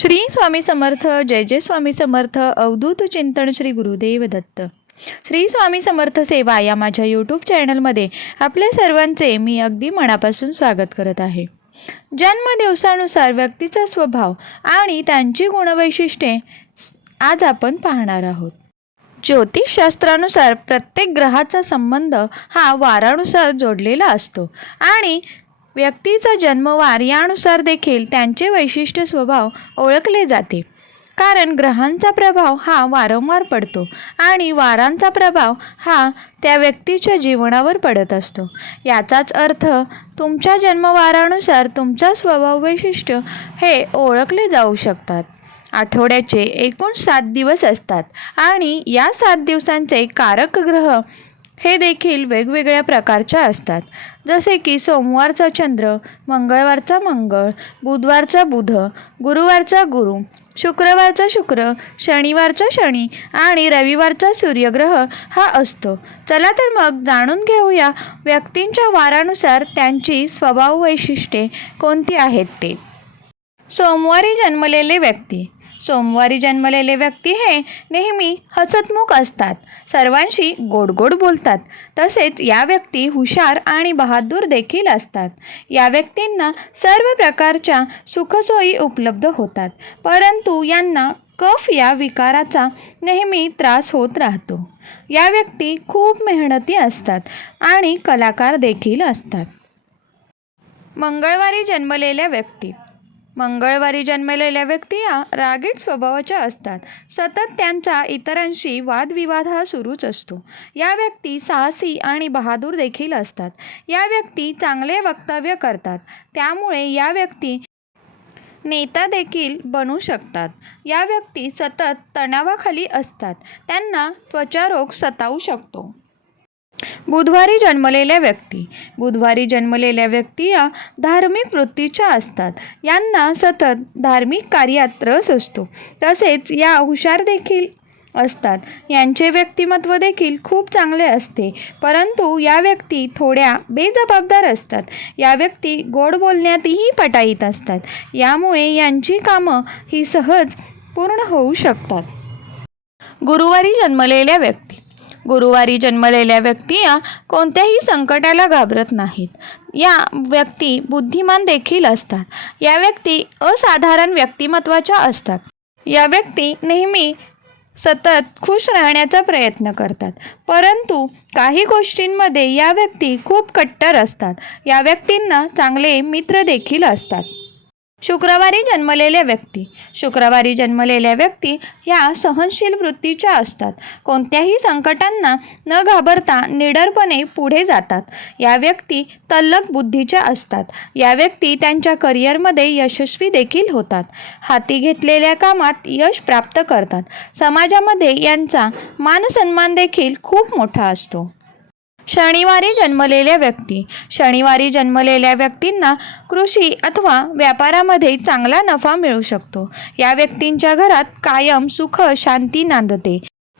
श्री स्वामी समर्थ. जय जय स्वामी समर्थ. अवधूत चिंतन श्री गुरुदेव दत्त. श्री स्वामी समर्थ सेवा या माझ्या यूट्यूब चॅनलमध्ये आपल्या सर्वांचे मी अगदी मनापासून स्वागत करत आहे. जन्मदिवसानुसार व्यक्तीचा स्वभाव आणि त्यांची गुणवैशिष्ट्ये आज आपण पाहणार आहोत. ज्योतिषशास्त्रानुसार प्रत्येक ग्रहाचा संबंध हा वारानुसार जोडलेला असतो आणि व्यक्तीचा जन्मवार यानुसार देखील त्यांचे वैशिष्ट्य स्वभाव ओळखले जाते. कारण ग्रहांचा प्रभाव हा वारंवार पडतो आणि वारांचा प्रभाव हा त्या व्यक्तीच्या जीवनावर पडत असतो. याचाच अर्थ तुमच्या जन्मवारानुसार तुमचा स्वभाव वैशिष्ट्य हे ओळखले जाऊ शकतात. आठवड्याचे एकूण 7 दिवस असतात आणि या 7 दिवसांचे कारक ग्रह हे देखील वेगवेगळ्या प्रकारच्या असतात. जसे की सोमवारचा चंद्र, मंगळवारचा मंगळ, बुधवारचा बुध, गुरुवारचा गुरु, शुक्रवारचा शुक्र, शनिवारचा शनी आणि रविवारचा सूर्यग्रह हा असतो. चला तर मग जाणून घेऊया व्यक्तींच्या वारानुसार त्यांची स्वभाव वैशिष्ट्ये कोणती आहेत ते. सोमवारी जन्मलेले व्यक्ती. सोमवारी जन्मलेले व्यक्ती हे नेहमी हसतमुख असतात, सर्वांशी गोड गोड बोलतात. तसेच या व्यक्ती हुशार आणि बहादूर देखील असतात. या व्यक्तींना सर्व प्रकारच्या सुखसोयी उपलब्ध होतात, परंतु यांना कफ या विकाराचा नेहमी त्रास होत राहतो. या व्यक्ती खूप मेहनती असतात आणि कलाकार देखील असतात. मंगळवारी जन्मलेल्या व्यक्ती. मंगळवारी जन्मलेल्या व्यक्ती या रागीट स्वभावाच्या असतात. सतत त्यांचा इतरांशी वादविवाद हा सुरूच असतो. या व्यक्ती साहसी आणि बहादूर देखील असतात. या व्यक्ती चांगले वक्तव्य करतात, त्यामुळे या व्यक्ती नेता देखील बनू शकतात. या व्यक्ती सतत तणावाखाली असतात, त्यांना त्वचारोग सतावू शकतो. बुधवारी जन्मलेल्या व्यक्ती. बुधवारी जन्मलेल्या व्यक्ती या धार्मिक वृत्तीच्या असतात. यांना सतत धार्मिक कार्यात रस असतो. तसेच या हुशार देखील असतात. यांचे व्यक्तिमत्व देखील खूप चांगले असते, परंतु या व्यक्ती थोड्या बेजबाबदार असतात. या व्यक्ती गोड बोलण्यातही पटाईत असतात, यामुळे यांची कामं ही सहज पूर्ण होऊ शकतात. गुरुवारी जन्मलेल्या व्यक्ती. गुरुवारी जन्मलेल्या व्यक्ती या कोणत्याही संकटाला घाबरत नाहीत. या व्यक्ती बुद्धिमान देखील असतात. या व्यक्ती असाधारण व्यक्तिमत्वाच्या असतात. या व्यक्ती नेहमी सतत खुश राहण्याचा प्रयत्न करतात, परंतु काही गोष्टींमध्ये या व्यक्ती खूप कट्टर असतात. या व्यक्तींना चांगले मित्र देखील असतात. शुक्रवारी जन्मलेल्या व्यक्ती. शुक्रवारी जन्मलेल्या व्यक्ती ह्या सहनशील वृत्तीच्या असतात. कोणत्याही संकटांना न घाबरता निडरपणे पुढे जातात. या व्यक्ती तल्लख बुद्धीच्या असतात. या व्यक्ती त्यांच्या करिअरमध्ये यशस्वी देखील होतात. हाती घेतलेल्या कामात यश प्राप्त करतात. समाजामध्ये यांचा मानसन्मान देखील खूप मोठा असतो. शनिवारी जन्मलेल्या व्यक्ती. शनिवारी जन्मलेल्या व्यक्तींना कृषी अथवा व्यापारामध्ये चांगला नफा मिळू शकतो. या व्यक्तींच्या घरात कायम सुख शांती नांदते.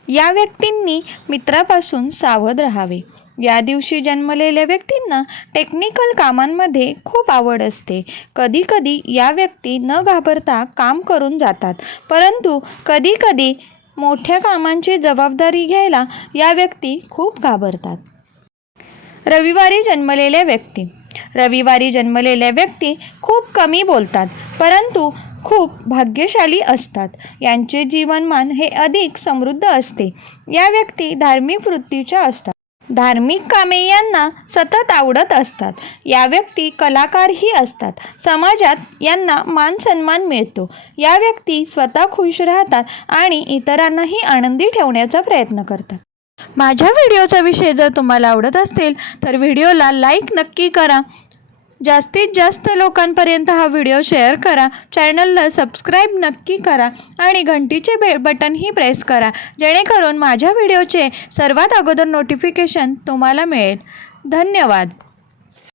या व्यक्तींनी मित्रापासून सावध राहावे. या दिवशी जन्मलेल्या व्यक्तींना टेक्निकल कामांमध्ये खूप आवड असते. कधीकधी या व्यक्ती न घाबरता काम करून जातात, परंतु कधीकधी मोठ्या कामांची जबाबदारी घ्यायला या व्यक्ती खूप घाबरतात. रविवारी जन्मलेल्या व्यक्ती. रविवारी जन्मलेल्या व्यक्ती खूप कमी बोलतात, परंतु खूप भाग्यशाली असतात. यांचे जीवनमान हे अधिक समृद्ध असते. या व्यक्ती धार्मिक वृत्तीच्या असतात. धार्मिक कामे यांना सतत आवडत असतात. या व्यक्ती कलाकारही असतात. समाजात यांना मान सन्मान मिळतो. या व्यक्ती स्वतः खुश राहतात आणि इतरांनाही आनंदी ठेवण्याचा प्रयत्न करतात. माझ्या व्हिडिओचा विषय जर तुम्हाला आवडत असेल तर व्हिडिओला लाईक नक्की करा. जास्तीत जास्त लोकांपर्यंत हा व्हिडिओ शेअर करा. चॅनलला सबस्क्राईब नक्की करा आणि घंटीचे बटनही प्रेस करा, जेणेकरून माझ्या व्हिडिओचे सर्वात अगोदर नोटिफिकेशन तुम्हाला मिळेल. धन्यवाद.